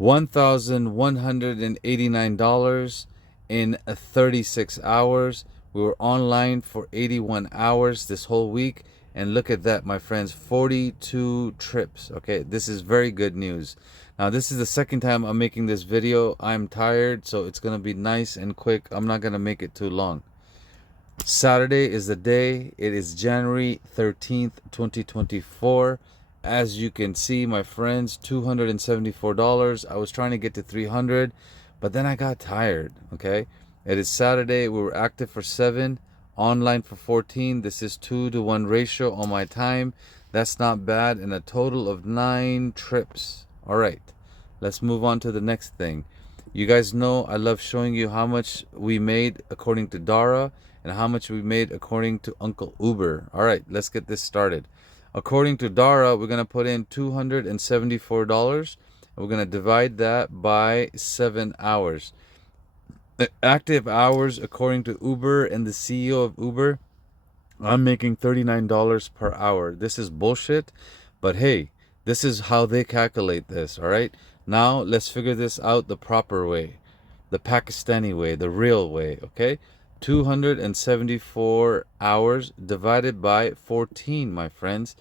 $1,189 in 36 hours. We were online for 81 hours this whole week. And look at that, my friends, 42 trips. Okay, this is very good news. Now, this is the second time I'm making this video. I'm tired, so it's going to be nice and quick. I'm not going to make it too long. Saturday is the day. It is January 13th, 2024. As you can see, my friends, $274. I was trying to get to 300, but then I got tired, okay? It is Saturday. We were active for 7, online for 14. This is 2-to-1 ratio on my time. That's not bad, and a total of 9 trips. All right, let's move on to the next thing. You guys know I love showing you how much we made according to Dara and how much we made according to Uncle Uber. All right, let's get this started. According to Dara, we're going to put in $274. We're going to divide that by 7 hours. The active hours, according to Uber and the CEO of Uber, I'm making $39 per hour. This is bullshit, but hey, this is how they calculate this, all right? Now, let's figure this out the proper way, the Pakistani way, the real way, okay? 274 hours divided by 14, my friends.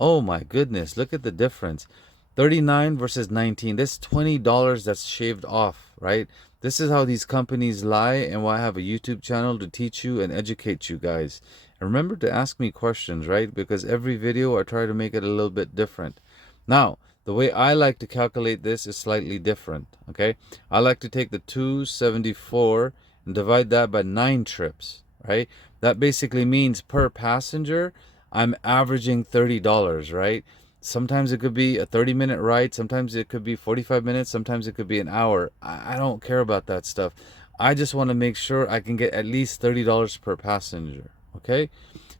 Oh my goodness, look at the difference. 39 versus 19. That's $20 that's shaved off, right? This is how these companies lie, and why I have a YouTube channel to teach you and educate you guys. And remember to ask me questions, right? Because every video I try to make it a little bit different. Now, the way I like to calculate this is slightly different, okay? I like to take the 274 and divide that by 9 trips, right? That basically means per passenger, I'm averaging $30, right? Sometimes it could be a 30-minute ride. Sometimes it could be 45 minutes. Sometimes it could be an hour. I don't care about that stuff. I just want to make sure I can get at least $30 per passenger. Okay?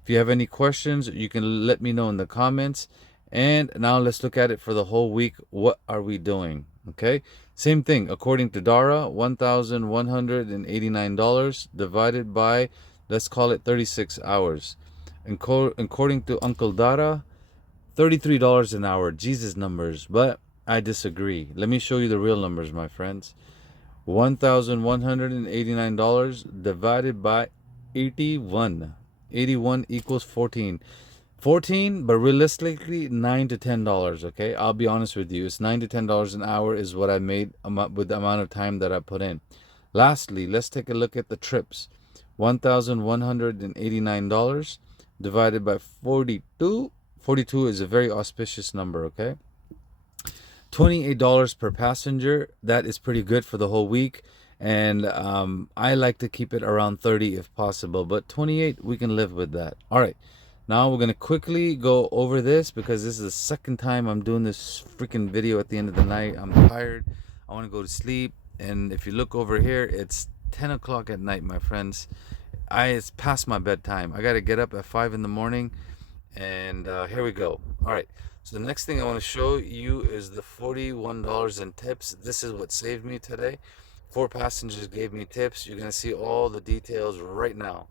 If you have any questions, you can let me know in the comments. And now let's look at it for the whole week. What are we doing? Okay? Same thing. According to Dara, $1,189 divided by, let's call it 36 hours. And according to Uncle Dara, $33 an hour. Jesus numbers, but I disagree. Let me show you the real numbers, my friends. $1,189 divided by 81. 81 equals 14. 14, but realistically $9 to $10, okay? I'll be honest with you. It's $9 to $10 an hour is what I made with the amount of time that I put in. Lastly, let's take a look at the trips. $1,189 divided by 42. 42 is a very auspicious number, okay? $28 per passenger. That is pretty good for the whole week. And I like to keep it around 30 if possible. But 28, we can live with that. All right. Now we're going to quickly go over this because this is the second time I'm doing this freaking video at the end of the night. I'm tired. I want to go to sleep. And if you look over here, it's 10 o'clock at night, my friends. It's past my bedtime. I got to get up at 5 in the morning. And here we go. All right, so the next thing I want to show you is the $41 in tips. This is what saved me today. 4 passengers gave me tips. You're gonna see all the details right now.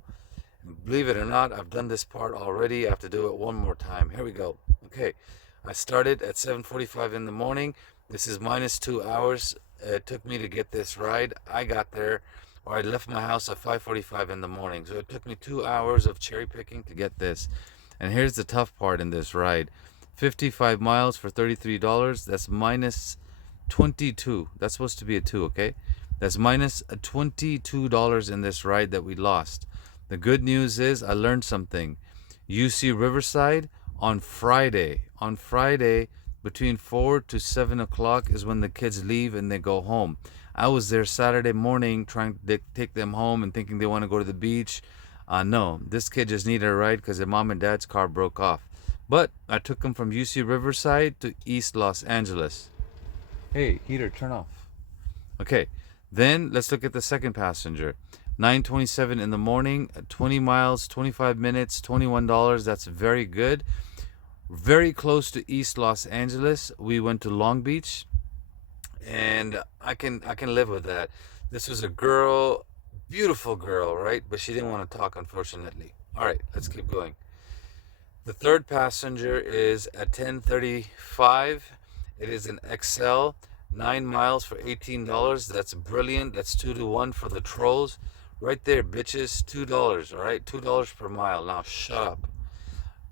And believe it or not, I've done this part already. I have to do it one more time. Here we go. Okay, I started at 7:45 in the morning. This is minus 2 hours. It took me to get this ride. I got there, or I left my house at 5:45 in the morning. So it took me 2 hours of cherry picking to get this. And here's the tough part in this ride. 55 miles for $33. That's minus 22. That's supposed to be a 2, okay? That's minus $22 in this ride that we lost. The good news is I learned something. UC Riverside on Friday. On Friday, between 4 to 7 o'clock is when the kids leave and they go home. I was there Saturday morning trying to take them home and thinking they want to go to the beach. No, this kid just needed a ride because their mom and dad's car broke off. But I took him from UC Riverside to East Los Angeles. Hey, heater, turn off. Okay, then let's look at the second passenger. 9:27 in the morning, 20 miles, 25 minutes, $21. That's very good. Very close to East Los Angeles. We went to Long Beach, and I can live with that. This was a girl. Beautiful girl, right? But she didn't want to talk, unfortunately. All right, let's keep going. The third passenger is at 10:35. It is an XL. 9 miles for $18. That's brilliant. That's 2 to 1 for the trolls. Right there, bitches. $2, all right? $2 per mile. Now, shut up.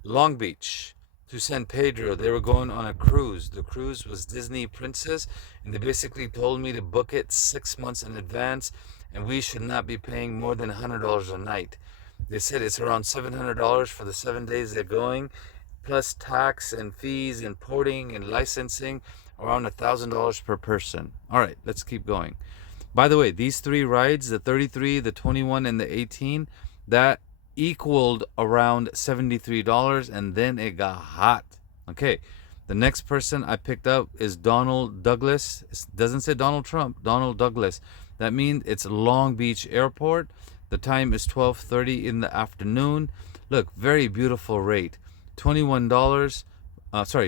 Long Beach to San Pedro. They were going on a cruise. The cruise was Disney Princess, and they basically told me to book it 6 months in advance, and we should not be paying more than $100 a night. They said it's around $700 for the 7 days they're going, plus tax and fees and porting and licensing, around $1,000 per person. All right, let's keep going. By the way, these three rides, the 33, the 21, and the 18, that equaled around $73, and then it got hot. Okay, the next person I picked up is Donald Douglas. It doesn't say Donald Trump, Donald Douglas. That means it's Long Beach Airport. The time is 12:30 in the afternoon. Look, very beautiful rate. $21,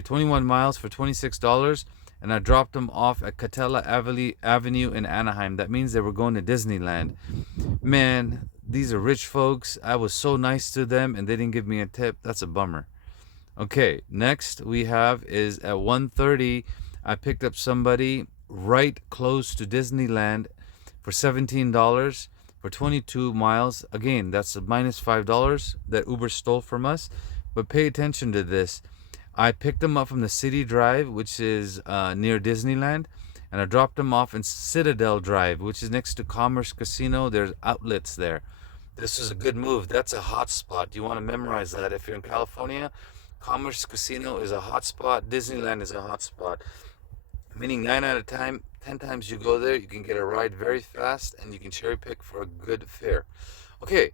21 miles for $26, and I dropped them off at Catella Avenue in Anaheim. That means they were going to Disneyland. Man, these are rich folks. I was so nice to them, and they didn't give me a tip. That's a bummer. Okay, next we have is at 1:30, I picked up somebody right close to Disneyland for $17 for 22 miles. Again, that's a minus $5 that Uber stole from us. But pay attention to this. I picked them up from the City Drive, which is near Disneyland, and I dropped them off in Citadel Drive, which is next to Commerce Casino. There's outlets there. This is a good move. That's a hot spot. You want to memorize that. If you're in California, Commerce Casino is a hot spot. Disneyland is a hot spot. Meaning 9 out of 10 times you go there, you can get a ride very fast, and you can cherry pick for a good fare. Okay,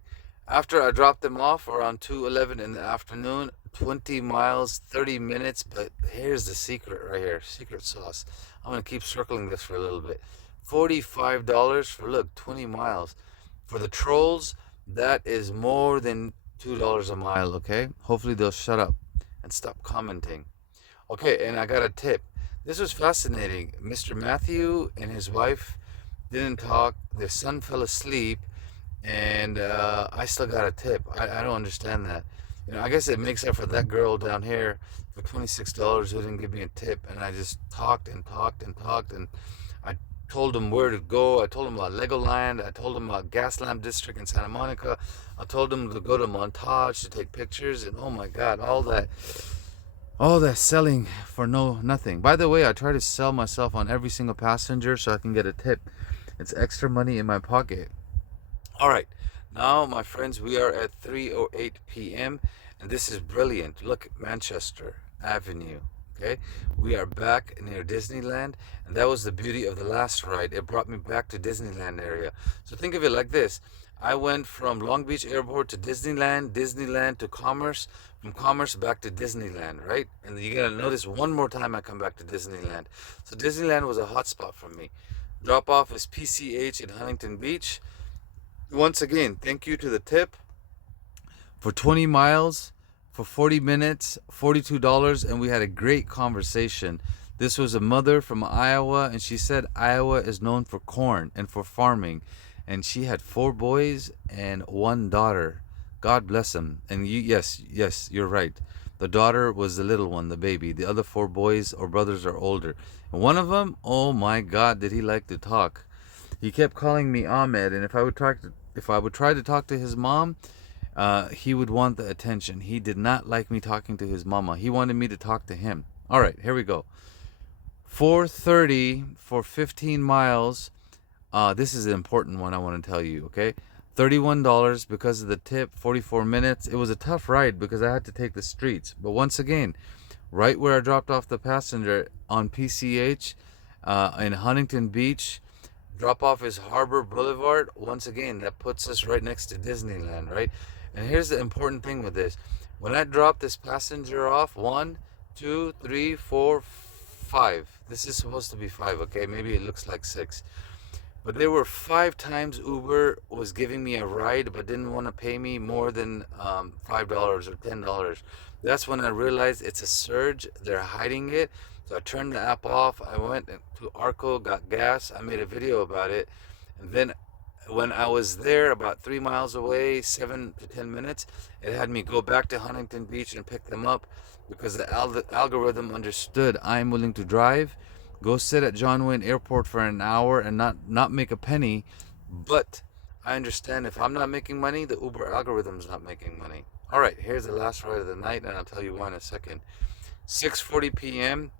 after I dropped them off around 2:11 in the afternoon, 20 miles, 30 minutes, but here's the secret right here, secret sauce. I'm going to keep circling this for a little bit. $45 for, look, 20 miles. For the trolls, that is more than $2 a mile, okay? Hopefully they'll shut up and stop commenting. Okay, and I got a tip. This was fascinating. Mr. Matthew and his wife didn't talk. Their son fell asleep, and I still got a tip. I don't understand that. You know, I guess it makes up for that girl down here for $26 who didn't give me a tip, and I just talked and talked and talked, and I told him where to go. I told him about Legoland. I told him about Gaslamp District in Santa Monica. I told him to go to Montage to take pictures, and oh my God, all that selling for nothing. By the way, I try to sell myself on every single passenger so I can get a tip. It's extra money in my pocket. All right, now my friends, we are at 3:08 p.m. and this is brilliant. Look, Manchester Avenue. Okay, we are back near Disneyland, and that was the beauty of the last ride. It brought me back to Disneyland area. So think of it like this. I went from Long Beach Airport to Disneyland, Disneyland to Commerce, from Commerce back to Disneyland, right? And you're going to notice one more time I come back to Disneyland. So Disneyland was a hot spot for me. Drop off is PCH in Huntington Beach. Once again, thank you to the tip for 20 miles, for 40 minutes, $42, and we had a great conversation. This was a mother from Iowa, and she said Iowa is known for corn and for farming. And she had 4 boys and 1 daughter. God bless them. And yes, you're right. The daughter was the little one, the baby. The other 4 boys or brothers are older. And one of them, oh my God, did he like to talk. He kept calling me Ahmed, and if I would try to talk to his mom, he would want the attention. He did not like me talking to his mama. He wanted me to talk to him. All right, here we go. 4:30 for 15 miles. This is an important one I want to tell you, okay? $31 because of the tip, 44 minutes. It was a tough ride because I had to take the streets. But once again, right where I dropped off the passenger on PCH in Huntington Beach, drop off is Harbor Boulevard. Once again, that puts us right next to Disneyland, right? And here's the important thing with this. When I dropped this passenger off, 1, 2, 3, 4, 5. This is supposed to be 5, okay? Maybe it looks like 6. But there were 5 times Uber was giving me a ride but didn't want to pay me more than $5 or $10. That's when I realized it's a surge. They're hiding it. So I turned the app off. I went to Arco, got gas. I made a video about it. And then when I was there about 3 miles away, 7 to 10 minutes, it had me go back to Huntington Beach and pick them up because the algorithm understood I'm willing to drive, go sit at John Wayne Airport for an hour and not make a penny. But I understand if I'm not making money, the Uber algorithm's not making money. All right, here's the last ride of the night, and I'll tell you why in a second. 6:40 p.m.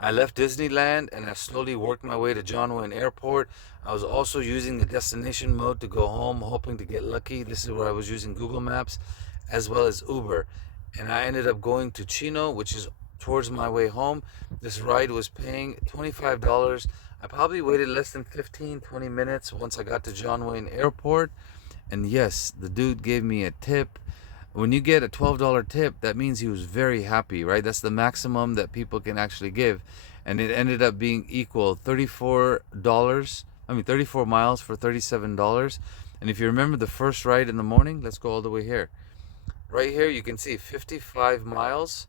I left Disneyland and I slowly worked my way to John Wayne Airport. I was also using the destination mode to go home, hoping to get lucky. This is where I was using Google Maps as well as Uber. And I ended up going to Chino, which is towards my way home. This ride was paying $25. I probably waited less than 15-20 minutes once I got to John Wayne Airport. And yes, the dude gave me a tip. When you get a $12 tip, that means he was very happy, right? That's the maximum that people can actually give. And it ended up being equal $34. 34 miles for $37. And if you remember the first ride in the morning, let's go all the way here. Right here, you can see 55 miles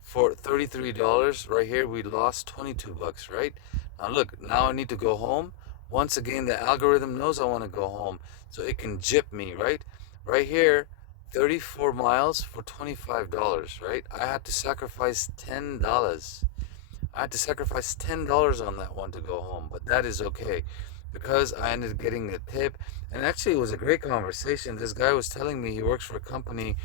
for $33. Right here, we lost 22 bucks, right? Now look, now I need to go home. Once again, the algorithm knows I want to go home, so it can gyp me, right? Right here, 34 miles for $25, right? I had to sacrifice $10. I had to sacrifice $10 on that one to go home, but that is okay because I ended up getting a tip. And actually, it was a great conversation. This guy was telling me he works for a company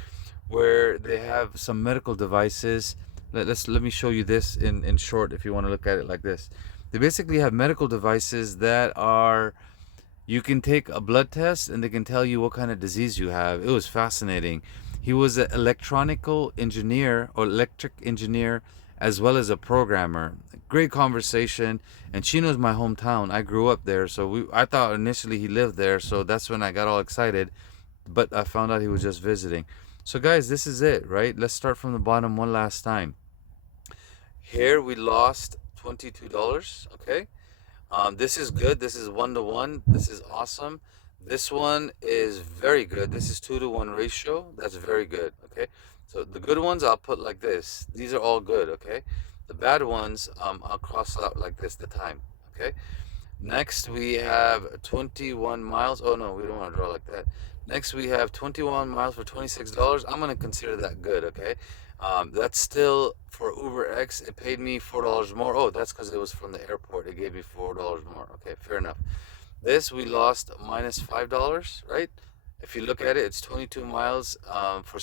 where they have some medical devices. Let me show you this in short if you want to look at it like this. They basically have medical devices that are, you can take a blood test and they can tell you what kind of disease you have. It was fascinating. He was an electronical engineer or electric engineer as well as a programmer. Great conversation. And Chino's my hometown. I grew up there, so I thought initially he lived there, so that's when I got all excited. But I found out he was just visiting. So guys, this is it, right? Let's start from the bottom one last time. Here we lost $22, okay? This is good. This is 1-to-1. This is awesome. This one is very good. This is 2-to-1 ratio. That's very good, okay? So the good ones I'll put like this. These are all good, okay? The bad ones I'll cross out like this, the time, okay? Next we have 21 miles. Oh no, we don't want to draw like that. Next we have 21 miles for $26. I'm gonna consider that good, okay? That's still for Uber X. It paid me $4 more. Oh, that's because it was from the airport. It gave me $4 more. Okay, fair enough. This we lost minus $5, right? If you look at it, it's 22 miles for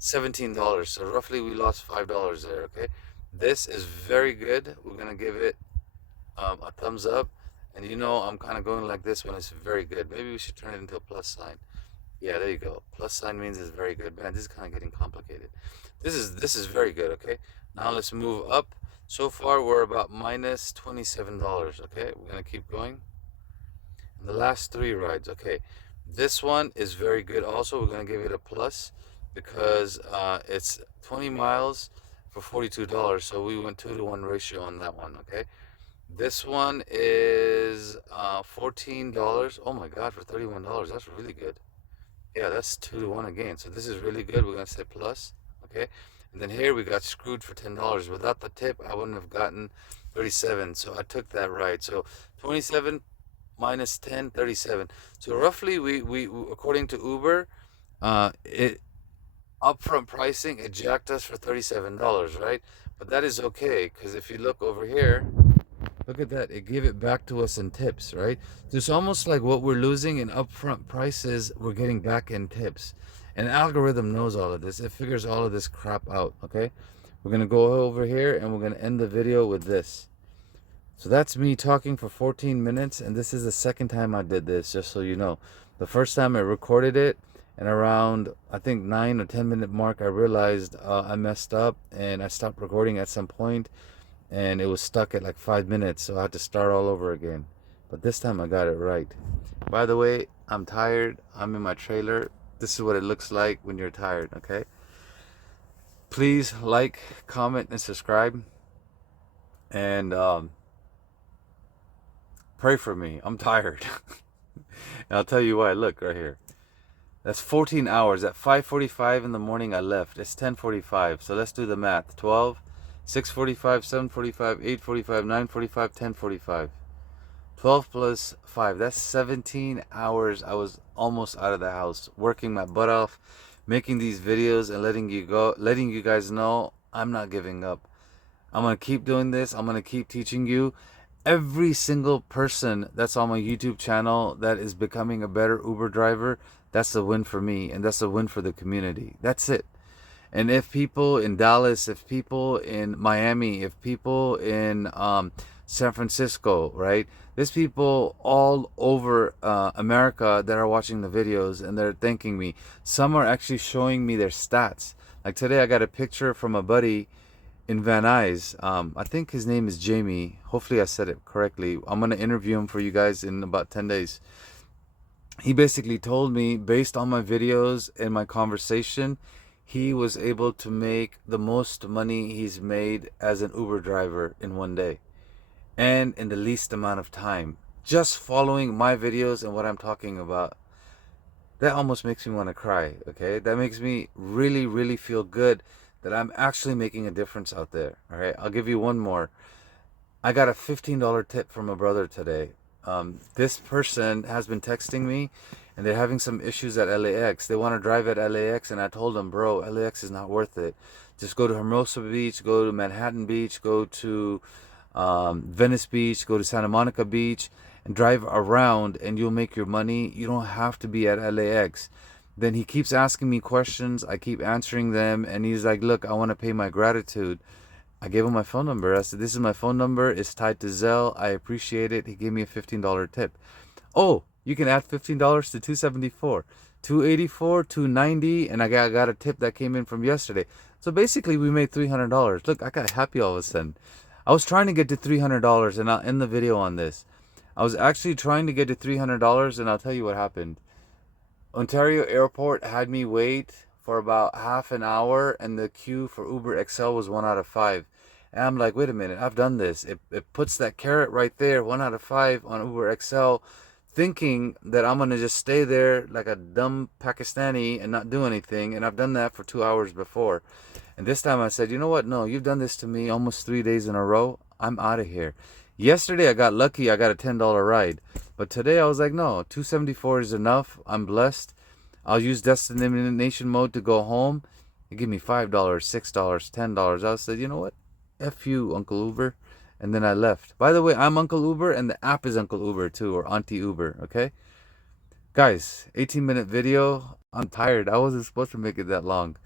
$17. So roughly we lost $5 there. Okay, this is very good. We're gonna give it a thumbs up. And you know I'm kind of going like this when it's very good. Maybe we should turn it into a plus sign. Yeah, there you go. Plus sign means it's very good. Man, this is kind of getting complicated. This is very good, okay? Now let's move up. So far we're about minus $27, okay? We're gonna keep going. And the last 3 rides, okay. This one is very good also. We're gonna give it a plus because it's 20 miles for $42. So we went 2-to-1 ratio on that one, okay? This one is $14. Oh my God, for $31. That's really good. Yeah, that's 2-to-1 again. So this is really good. We're gonna say plus, okay? And then here we got screwed for $10. Without the tip, I wouldn't have gotten 37. So I took that right. So 27 minus 10, 37. So roughly, we according to Uber, it upfront pricing, it jacked us for $37, right? But that is okay because if you look over here. Look at that. It gave it back to us in tips, right? So it's almost like what we're losing in upfront prices, we're getting back in tips. And the algorithm knows all of this. It figures all of this crap out, okay? We're going to go over here and we're going to end the video with this. So that's me talking for 14 minutes. And this is the second time I did this, just so you know. The first time I recorded it, and around, I think, 9 or 10 minute mark, I realized I messed up and I stopped recording at some point. And it was stuck at like 5 minutes, so I had to start all over again. But this time I got it right. By the way, I'm tired. I'm in my trailer. This is what it looks like when you're tired, okay? Please like, comment, and subscribe. And pray for me. I'm tired. And I'll tell you why. Look right here. That's 14 hours. At 5:45 in the morning I left. It's 10:45. So let's do the math. 12, 6:45, 7:45, 8:45, 9:45, 10:45. 12 plus 5. That's 17 hours. I was almost out of the house, working my butt off, making these videos and letting you guys know I'm not giving up. I'm going to keep doing this. I'm going to keep teaching you. Every single person that's on my YouTube channel that is becoming a better Uber driver, that's a win for me, and that's a win for the community. That's it. And if people in Dallas, if people in Miami, if people in San Francisco, right? There's people all over America that are watching the videos and they're thanking me. Some are actually showing me their stats. Like today, I got a picture from a buddy in Van Nuys. I think his name is Jamie. Hopefully I said it correctly. I'm going to interview him for you guys in about 10 days. He basically told me, based on my videos and my conversation, he was able to make the most money he's made as an Uber driver in one day and in the least amount of time. Just following my videos and what I'm talking about. That almost makes me want to cry, okay? That makes me really, really feel good that I'm actually making a difference out there, all right? I'll give you one more. I got a $15 tip from a brother today. This person has been texting me and they're having some issues at LAX. They want to drive at LAX and I told them, bro, LAX is not worth it. Just go to Hermosa Beach, go to Manhattan Beach, go to Venice Beach, go to Santa Monica Beach and drive around and you'll make your money. You don't have to be at LAX. Then he keeps asking me questions. I keep answering them. And he's like, look, I want to pay my gratitude. I gave him my phone number. I said, this is my phone number. It's tied to Zelle. I appreciate it. He gave me a $15 tip. Oh, you can add $15 to $274. $284, $290, and I got a tip that came in from yesterday. So basically, we made $300. Look, I got happy all of a sudden. I was trying to get to $300, and I'll end the video on this. I was actually trying to get to $300, and I'll tell you what happened. Ontario Airport had me wait for about half an hour, and the queue for Uber XL was 1 out of 5. And I'm like, wait a minute, I've done this. It puts that carrot right there, 1 out of 5 on Uber XL, thinking that I'm going to just stay there like a dumb Pakistani and not do anything. And I've done that for 2 hours before. And this time I said, you know what? No, you've done this to me almost 3 days in a row. I'm out of here. Yesterday I got lucky. I got a $10 ride. But today I was like, no, $274 is enough. I'm blessed. I'll use destination mode to go home. They give me $5, $6, $10. I said, you know what? F you, Uncle Uber. And then I left. By the way, I'm Uncle Uber and the app is Uncle Uber too, or Auntie Uber, okay? Guys, 18-minute video. I'm tired. I wasn't supposed to make it that long.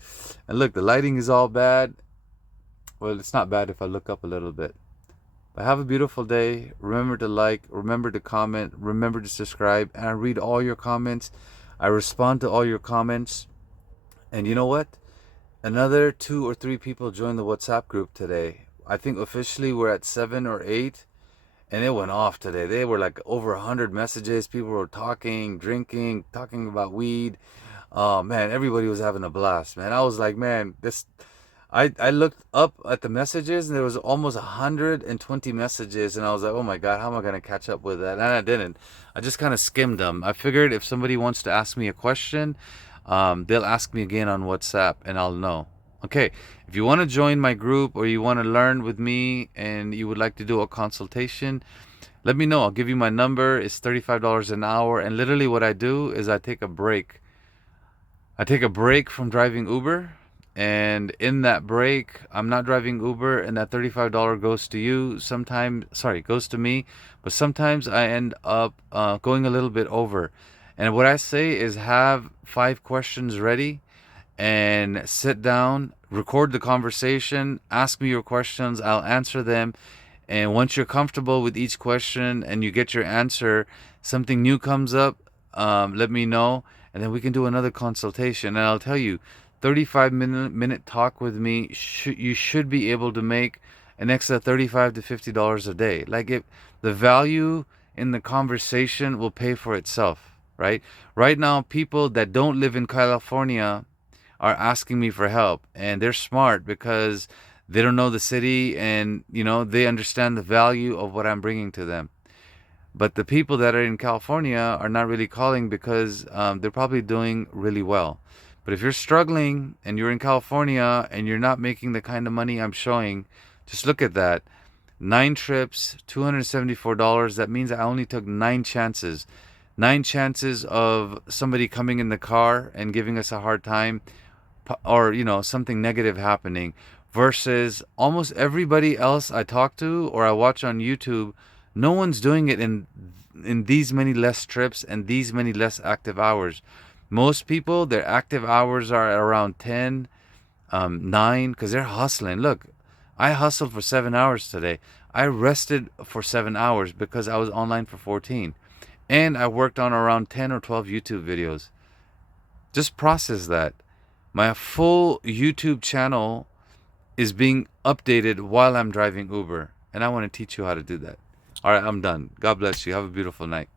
And look, the lighting is all bad. Well, it's not bad if I look up a little bit. But have a beautiful day. Remember to like, remember to comment, remember to subscribe. And I read all your comments. I respond to all your comments. And you know what? Another 2 or 3 people joined the WhatsApp group today. I think officially we're at 7 or 8. And it went off today. They were like over 100 messages. People were talking, drinking, talking about weed. Oh, man, everybody was having a blast, man. I was like, man, this... I looked up at the messages and there was almost 120 messages and I was like, oh my God, how am I going to catch up with that? And I didn't. I just kind of skimmed them. I figured if somebody wants to ask me a question, they'll ask me again on WhatsApp and I'll know. Okay, if you want to join my group or you want to learn with me and you would like to do a consultation, let me know. I'll give you my number. It's $35 an hour. And literally what I do is I take a break. I take a break from driving Uber. And in that break, I'm not driving Uber and that $35 goes to you. Goes to me. But sometimes I end up going a little bit over. And what I say is have 5 questions ready and sit down, record the conversation, ask me your questions, I'll answer them. And once you're comfortable with each question and you get your answer, something new comes up, let me know. And then we can do another consultation. And I'll tell you, 35-minute talk with me, you should be able to make an extra $35 to $50 a day. Like if the value in the conversation will pay for itself, right? Right now, people that don't live in California are asking me for help, and they're smart because they don't know the city and, you know, they understand the value of what I'm bringing to them. But the people that are in California are not really calling because they're probably doing really well. But if you're struggling and you're in California and you're not making the kind of money I'm showing, just look at that. 9 trips, $274. That means I only took 9 chances. 9 chances of somebody coming in the car and giving us a hard time or, you know, something negative happening. versus almost everybody else I talk to or I watch on YouTube. No one's doing it in these many less trips and these many less active hours. Most people, their active hours are around 10, 9, because they're hustling. Look, I hustled for 7 hours today. I rested for 7 hours because I was online for 14. And I worked on around 10 or 12 YouTube videos. Just process that. My full YouTube channel is being updated while I'm driving Uber. And I want to teach you how to do that. All right, I'm done. God bless you. Have a beautiful night.